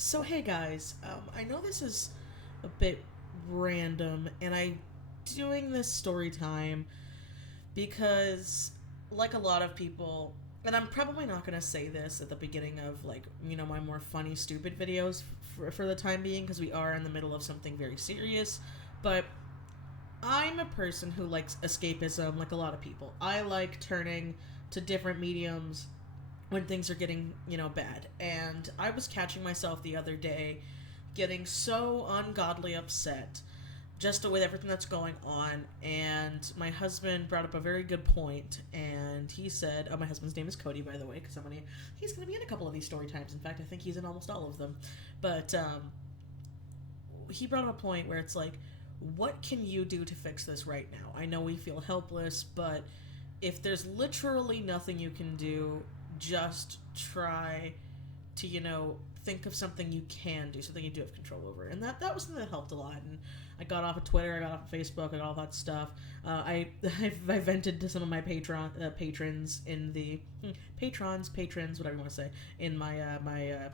So hey guys, I know this is a bit random, and I'm doing this story time because, like a lot of people, and I'm probably not gonna say this at the beginning of my more funny, stupid videos for the time being because we are in the middle of something very serious, but I'm a person who likes escapism, like a lot of people. I like turning to different mediums when things are getting, bad. And I was catching myself the other day getting so ungodly upset just with everything that's going on. And my husband brought up a very good point, and he said, "Oh, my husband's name is Cody, by the way, because he's going to be in a couple of these story times. In fact, I think he's in almost all of them." But he brought up a point where it's like, what can you do to fix this right now? I know we feel helpless, but if there's literally nothing you can do, just try to, think of something you can do, something you do have control over. And that was something that helped a lot. And I got off of Twitter, I got off of Facebook, and all that stuff. I vented to some of my patrons in the patrons, whatever you want to say, in my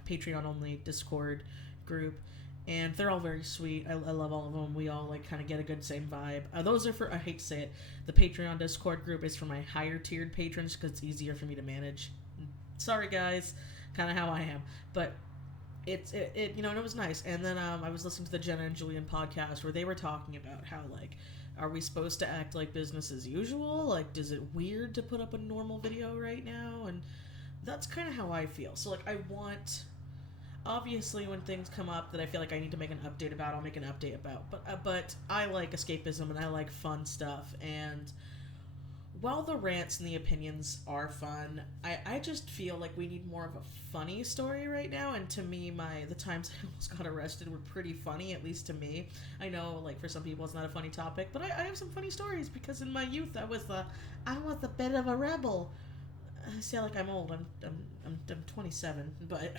Patreon only Discord group, and they're all very sweet. I love all of them. We all kind of get a good same vibe. Those are for, I hate to say it, the Patreon Discord group is for my higher tiered patrons because it's easier for me to manage. Sorry guys, kind of how I am, but and it was nice. And then I was listening to the Jenna and Julian podcast where they were talking about how are we supposed to act like business as usual? Like, is it weird to put up a normal video right now? And that's kind of how I feel. So I want, obviously, when things come up that I feel like I need to make an update about, I'll make an update about. But I like escapism and I like fun stuff. And while the rants and the opinions are fun, I just feel like we need more of a funny story right now. And to me, the times I almost got arrested were pretty funny, at least to me. I know, for some people, it's not a funny topic, but I have some funny stories because in my youth, I was a bit of a rebel. I sound like I'm old. I'm 27, but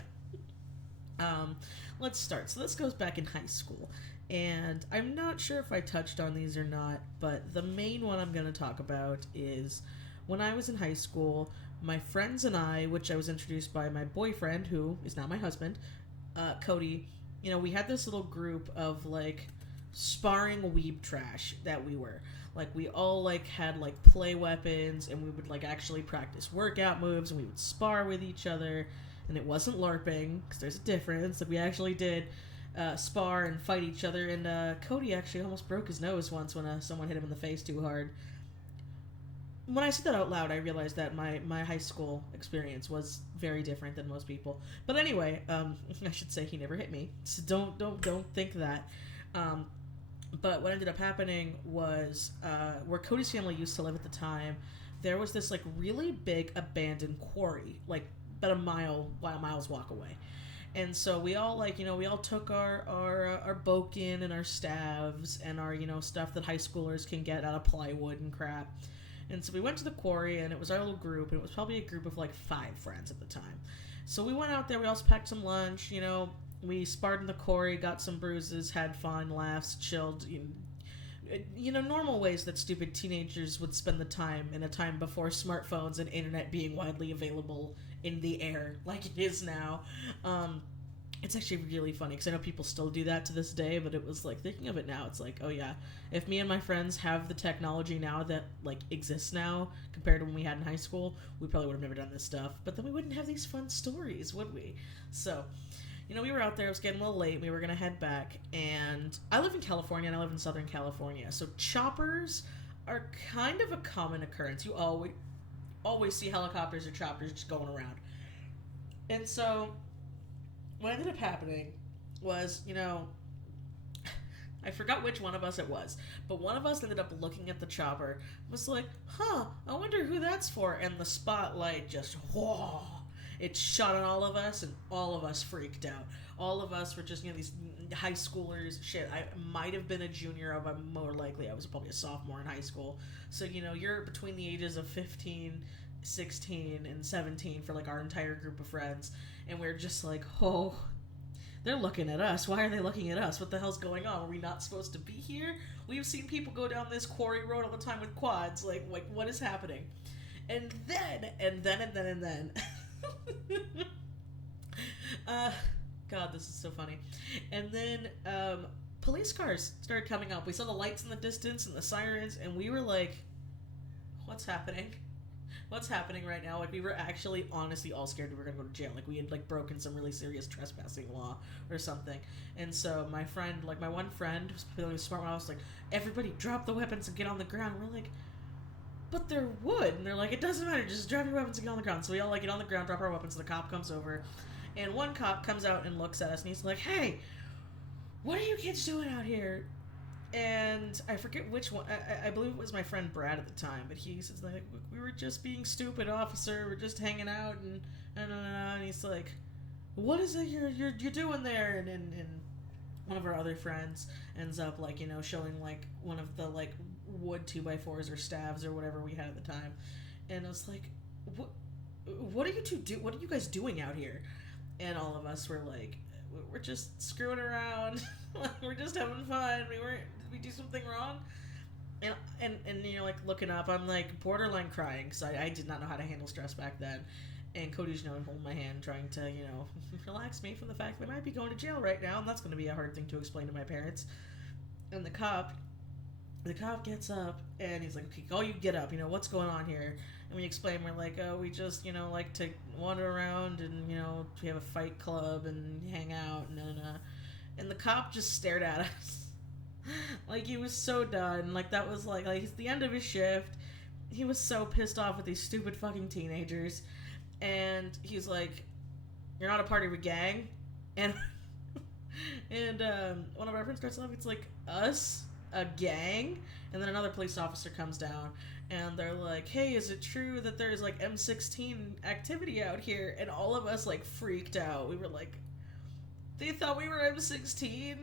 let's start. So this goes back in high school, and I'm not sure if I touched on these or not, but the main one I'm going to talk about is when I was in high school, my friends and I, which I was introduced by my boyfriend, who is now my husband, Cody, we had this little group of sparring weeb trash that we were. We all had play weapons, and we would actually practice workout moves, and we would spar with each other. And it wasn't LARPing, because there's a difference. We actually did spar and fight each other, and Cody actually almost broke his nose once when someone hit him in the face too hard. When I said that out loud, I realized that my high school experience was very different than most people. But anyway, I should say he never hit me, so don't think that. But what ended up happening was where Cody's family used to live at the time, there was this really big abandoned quarry, about a mile's walk away. And so we all we all took our bokin and our staves and our stuff that high schoolers can get out of plywood and crap. And so we went to the quarry, and it was our little group, and it was probably a group of 5 friends at the time. So we went out there, we also packed some lunch, we sparred in the quarry, got some bruises, had fun, laughs, chilled, normal ways that stupid teenagers would spend the time in a time before smartphones and internet being widely available in the air like it is now. It's actually really funny because I know people still do that to this day, but it was thinking of it now, it's oh yeah, if me and my friends have the technology now that exists now compared to when we had in high school, we probably would have never done this stuff, but then we wouldn't have these fun stories, would we? So we were out there, it was getting a little late, we were going to head back, and I live in California, and I live in Southern California, so choppers are kind of a common occurrence. You always see helicopters or choppers just going around. And so what ended up happening was, I forgot which one of us it was, but one of us ended up looking at the chopper, was I wonder who that's for, and the spotlight just, whoa, it shot on all of us, and all of us freaked out. All of us were just, these high schoolers. Shit, I might have been a junior, but more likely I was probably a sophomore in high school. So, you're between the ages of 15, 16, and 17 for, our entire group of friends. And we're just oh, they're looking at us. Why are they looking at us? What the hell's going on? Are we not supposed to be here? We've seen people go down this quarry road all the time with quads. What is happening? And then... God, this is so funny. And then police cars started coming up. We saw the lights in the distance and the sirens, and we were like, what's happening? What's happening right now? Like, we were actually honestly all scared we were gonna go to jail. Like, we had like broken some really serious trespassing law or something. And so my friend, like my one friend who's really smart one, I was like, everybody drop the weapons and get on the ground. We're like, but they're wood. And they're like, it doesn't matter, just drop your weapons and get on the ground. So we all like get on the ground, drop our weapons, and the cop comes over. And one cop comes out and looks at us and he's like, hey, what are you kids doing out here? And I forget which one. I believe it was my friend Brad at the time, but he says like, we were just being stupid, officer. We're just hanging out, and he's like, what is it you're doing there? And one of our other friends ends up like, you know, showing like one of the like wood 2x4s or staves or whatever we had at the time, and I was like, what are you guys doing out here? And all of us were like, we're just screwing around. We're just having fun. Did we do something wrong? And you know, like looking up, I'm like borderline crying because I did not know how to handle stress back then. And Cody's, you know, holding my hand, trying to, you know, relax me from the fact that I might be going to jail right now, and that's going to be a hard thing to explain to my parents. And the cop gets up and he's like, okay, all you get up. You know, what's going on here? And we explain, we're like, oh, we just, you know, like to wander around and, you know, we have a fight club and hang out and the cop just stared at us. Like, he was so done. Like, that was like it's the end of his shift. He was so pissed off with these stupid fucking teenagers. And he's like, you're not a part of a gang? And one of our friends starts laughing. It's like, us? A gang? And then another police officer comes down and they're like, hey, is it true that there's like M16 activity out here? And all of us like freaked out. We were like, they thought we were M16?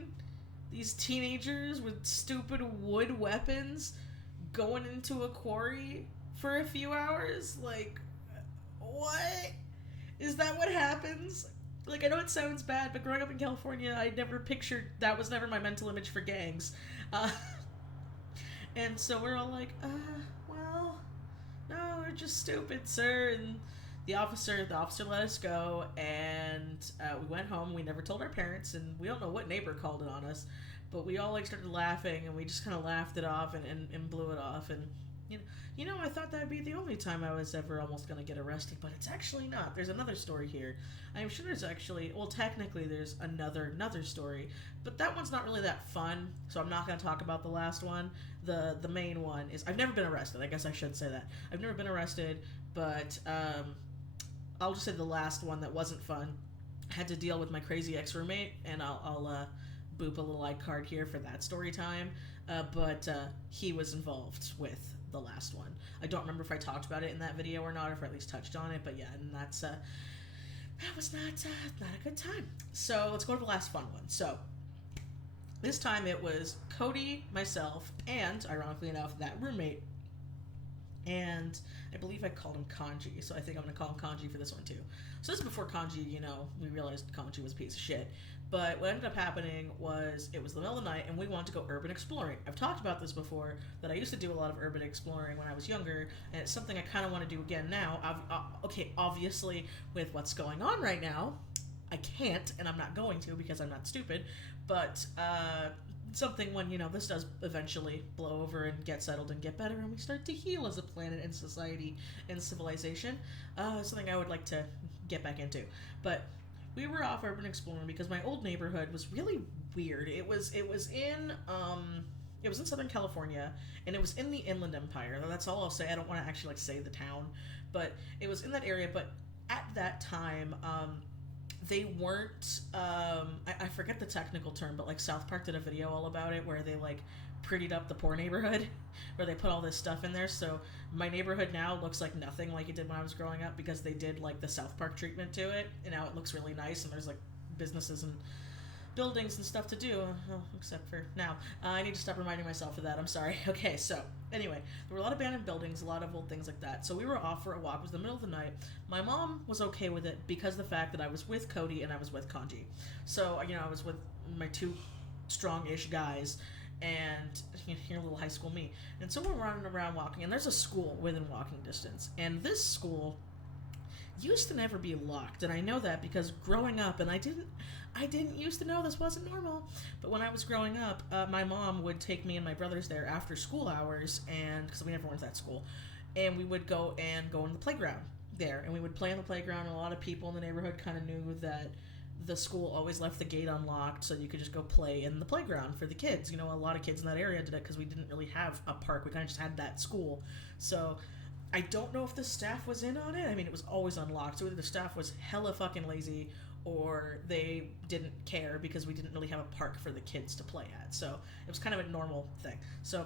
These teenagers with stupid wood weapons going into a quarry for a few hours? Like, what? Is that what happens? Like, I know it sounds bad, but growing up in California, I never pictured, that was never my mental image for gangs. And so we're all like, well, no, we're just stupid, sir. And the officer let us go, and we went home. We never told our parents, and we don't know what neighbor called it on us, but we all like started laughing, and we just kind of laughed it off and blew it off. And you know, I thought that'd be the only time I was ever almost gonna get arrested, but it's actually not. There's another story here. I'm sure there's actually, well, technically there's another story, but that one's not really that fun, so I'm not gonna talk about the last one. The main one is, I've never been arrested. I guess I should say that. I've never been arrested, but I'll just say the last one that wasn't fun. I had to deal with my crazy ex-roommate, and I'll boop a little iCard here for that story time, but he was involved with the last one. I don't remember if I talked about it in that video or not, or if I at least touched on it, but yeah, and that was not a good time. So let's go to the last fun one. So this time it was Cody, myself, and ironically enough, that roommate. And I believe I called him Kanji, so I think I'm going to call him Kanji for this one too. So this is before Kanji, you know, we realized Kanji was a piece of shit. But what ended up happening was, it was the middle of the night and we wanted to go urban exploring. I've talked about this before, that I used to do a lot of urban exploring when I was younger, and it's something I kind of want to do again now. Okay, obviously, with what's going on right now, I can't, and I'm not going to because I'm not stupid, but something when, you know, this does eventually blow over and get settled and get better and we start to heal as a planet and society and civilization, something I would like to get back into. But we were off urban exploring because my old neighborhood was really weird. It was in Southern California, and it was in the Inland Empire. That's all I'll say. I don't want to actually like say the town, but it was in that area. But at that time, they weren't, I forget the technical term, but like South Park did a video all about it where they like prettied up the poor neighborhood, where they put all this stuff in there. So my neighborhood now looks like nothing like it did when I was growing up, because they did like the South Park treatment to it, and now it looks really nice, and there's like businesses and buildings and stuff to do, except for now. I need to stop reminding myself of that. I'm sorry. Okay, so anyway, there were a lot of abandoned buildings, a lot of old things like that. So we were off for a walk. It was the middle of the night. My mom was okay with it because of the fact that I was with Cody and I was with Kanji. So, you know, I was with my two strong-ish guys, and you know, little high school me. And so we're running around walking, and there's a school within walking distance. And this school used to never be locked, and I know that because growing up, and I didn't used to know this wasn't normal, but when I was growing up, my mom would take me and my brothers there after school hours, and because we never went to that school, and we would go in the playground there, and we would play on the playground. And a lot of people in the neighborhood kind of knew that the school always left the gate unlocked, so you could just go play in the playground for the kids. You know, a lot of kids in that area did it because we didn't really have a park. We kind of just had that school. So I don't know if the staff was in on it. I mean, it was always unlocked, so either the staff was hella fucking lazy or they didn't care because we didn't really have a park for the kids to play at. So it was kind of a normal thing. So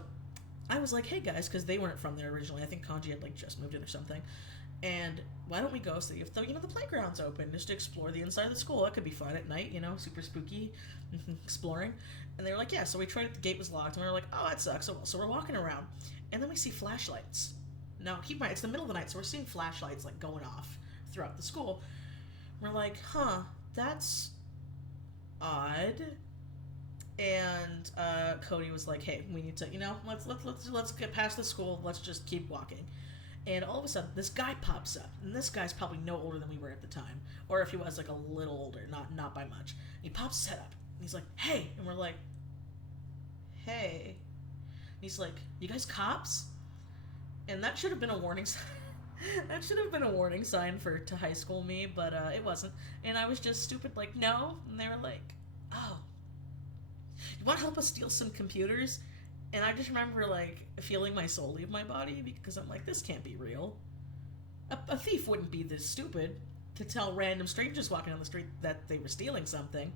I was like, hey guys, because they weren't from there originally. I think Kanji had like just moved in or something. And why don't we go see if the playground's open, just to explore the inside of the school? It could be fun at night, super spooky, exploring. And they were like, yeah. So we tried it. The gate was locked, and we were like, oh, that sucks. So we're walking around, and then we see flashlights. Now keep in mind, it's the middle of the night, so we're seeing flashlights like going off throughout the school. We're like, huh, that's odd. And Cody was like, hey, we need to, let's get past the school. Let's just keep walking. And all of a sudden, this guy pops up. And this guy's probably no older than we were at the time. Or if he was, like, a little older. Not by much. He pops his head up. And he's like, hey. And we're like, hey. And he's like, you guys cops? And that should have been a warning sign. That should have been a warning sign to high school me. But it wasn't. And I was just stupid, like, no. And they were like, oh. You want to help us steal some computers? And I just remember, like, feeling my soul leave my body because I'm like, this can't be real. A thief wouldn't be this stupid to tell random strangers walking down the street that they were stealing something.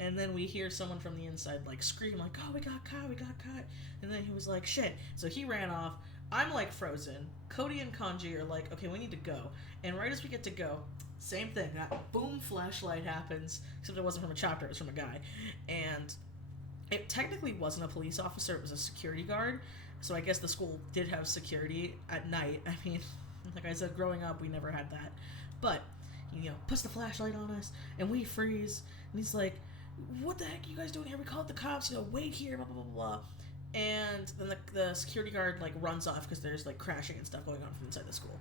And then we hear someone from the inside, like, scream, like, oh, we got caught. And then he was like, shit. So he ran off. I'm, like, frozen. Cody and Kanji are like, okay, we need to go. And right as we get to go, same thing. That boom flashlight happens. Except it wasn't from a chopper. It was from a guy. And it technically wasn't a police officer, it was a security guard. So I guess the school did have security at night. I mean, like I said, growing up, we never had that. But, puts the flashlight on us, and we freeze. And he's like, what the heck are you guys doing here? We called the cops, wait here, blah, blah, blah, blah. And then the security guard, like, runs off because there's, like, crashing and stuff going on from inside the school.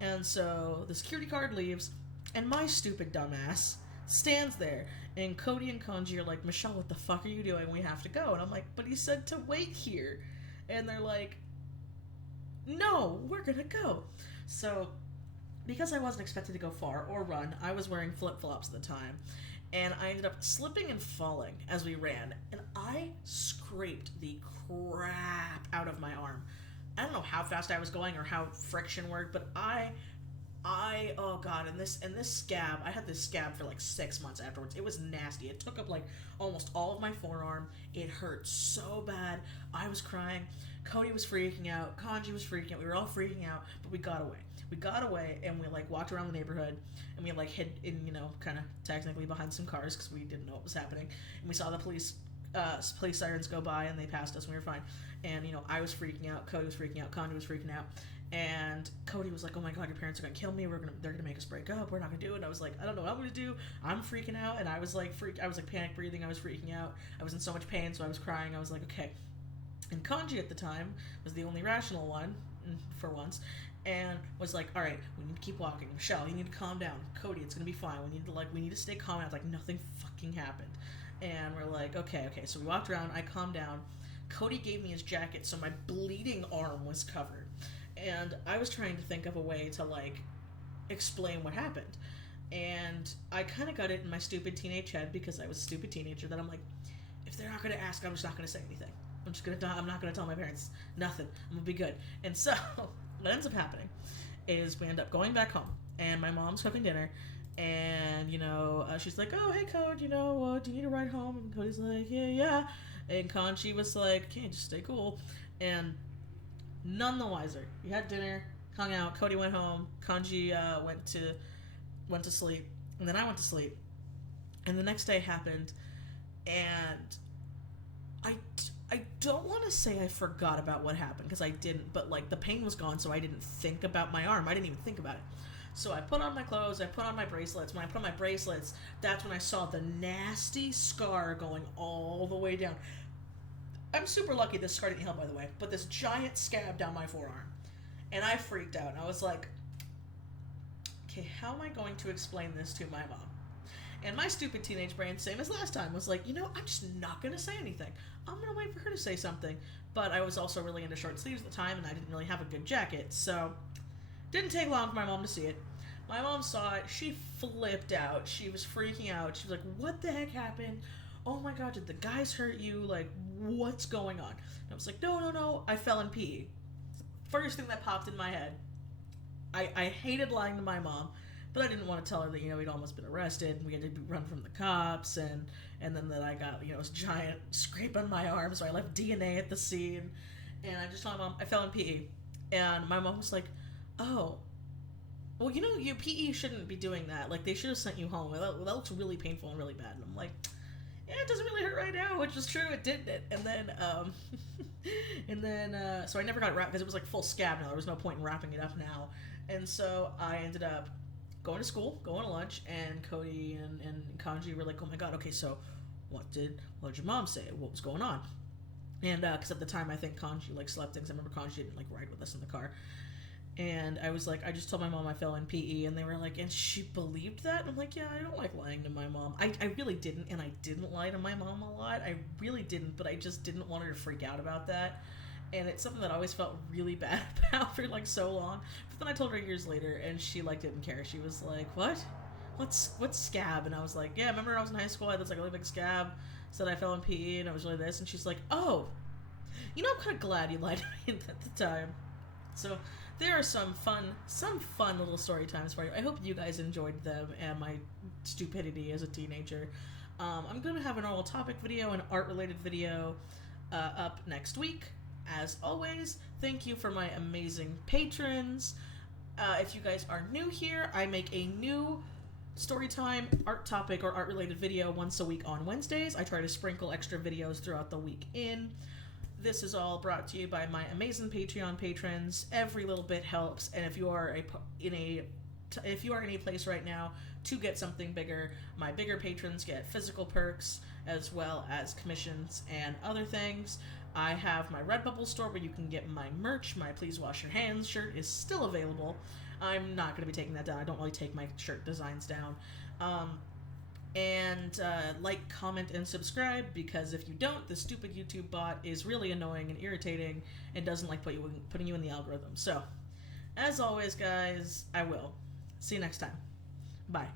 And so the security guard leaves, and my stupid dumbass stands there, and Cody and Kanji are like, Michelle, what the fuck are you doing? We have to go. And I'm like, but he said to wait here. And they're like, no, we're gonna go. So, because I wasn't expected to go far or run, I was wearing flip-flops at the time, and I ended up slipping and falling as we ran, and I scraped the crap out of my arm. I don't know how fast I was going or how friction worked, but I oh god, and this scab, I had this scab for like 6 months afterwards. It was nasty. It took up like almost all of my forearm. It hurt so bad. I was crying. Cody was freaking out. Kanji was freaking out. We were all freaking out, but we got away. We got away, and we like walked around the neighborhood, and we like hid in, kind of technically behind some cars because we didn't know what was happening. And we saw the police sirens go by, and they passed us, and we were fine. And I was freaking out. Cody was freaking out. Kanji was freaking out. And Cody was like, oh my god, your parents are gonna kill me, they're gonna make us break up, we're not gonna do it. And I was like, I don't know what I'm gonna do. I'm freaking out. And I was like panic breathing, I was freaking out, I was in so much pain, so I was crying. I was like, okay. And Kanji at the time was the only rational one, for once, and was like, alright, we need to keep walking. Michelle, you need to calm down. Cody, it's gonna be fine. We need to stay calm. I was like, nothing fucking happened. And we're like, okay. So we walked around, I calmed down. Cody gave me his jacket, so my bleeding arm was covered. And I was trying to think of a way to, like, explain what happened. And I kind of got it in my stupid teenage head, because I was a stupid teenager, that I'm like, if they're not going to ask, I'm just not going to say anything. I'm not going to tell my parents nothing. I'm going to be good. And so, what ends up happening is we end up going back home, and my mom's cooking dinner, and, she's like, oh, hey, Code, do you need a ride home? And Cody's like, yeah. And Kanji was like, okay, just stay cool. And none the wiser. We had dinner, hung out. Cody went home. Kanji went to sleep, and then I went to sleep. And the next day happened, and I don't want to say I forgot about what happened, because I didn't. But like the pain was gone, so I didn't think about my arm. I didn't even think about it. So I put on my clothes. I put on my bracelets. When I put on my bracelets, that's when I saw the nasty scar going all the way down. I'm super lucky this scar didn't heal, by the way, but this giant scab down my forearm. And I freaked out. And I was like, okay, how am I going to explain this to my mom? And my stupid teenage brain, same as last time, was like, I'm just not going to say anything. I'm going to wait for her to say something. But I was also really into short sleeves at the time, and I didn't really have a good jacket. So, didn't take long for my mom to see it. My mom saw it. She flipped out. She was freaking out. She was like, what the heck happened? Oh my god, did the guys hurt you? Like, what's going on? And I was like, no. I fell in PE. First thing that popped in my head. I hated lying to my mom, but I didn't want to tell her that, we'd almost been arrested and we had to run from the cops, and then that I got, this giant scrape on my arm, so I left DNA at the scene. And I just told my mom I fell in PE. And my mom was like, oh, well, your PE shouldn't be doing that. Like, they should have sent you home. That looks really painful and really bad. And I'm like, yeah, it doesn't really hurt right now, which is true, it didn't. And then, so I never got it wrapped because it was like full scab now. There was no point in wrapping it up now. And so I ended up going to school, going to lunch, and Cody and Kanji were like, oh my god, okay, so what did your mom say? What was going on? And, because at the time I think Kanji, slept in, because I remember Kanji didn't, ride with us in the car. And I was like, I just told my mom I fell in PE, and they were like, and she believed that? And I'm like, yeah, I don't like lying to my mom. I really didn't, and I didn't lie to my mom a lot. I really didn't, but I just didn't want her to freak out about that. And it's something that I always felt really bad about for, so long. But then I told her years later, and she, didn't care. She was like, what? What's scab? And I was like, yeah, remember when I was in high school, I had this, really big scab, said I fell in PE, and it was really this. And she's like, oh, I'm kind of glad you lied to me at the time. So there are some fun little story times for you. I hope you guys enjoyed them and my stupidity as a teenager. I'm going to have a normal topic video, an art-related video up next week. As always, thank you for my amazing patrons. If you guys are new here, I make a new storytime, art topic, or art-related video once a week on Wednesdays. I try to sprinkle extra videos throughout the week in. This is all brought to you by my amazing Patreon patrons. Every little bit helps, and if you are in a place right now to get something bigger, my bigger patrons get physical perks as well as commissions and other things. I have my Redbubble store where you can get my merch. My Please Wash Your Hands shirt is still available. I'm not going to be taking that down. I don't really take my shirt designs down. And like, comment, and subscribe, because if you don't, the stupid YouTube bot is really annoying and irritating and doesn't like putting you in the algorithm. So, as always, guys, I will. See you next time. Bye.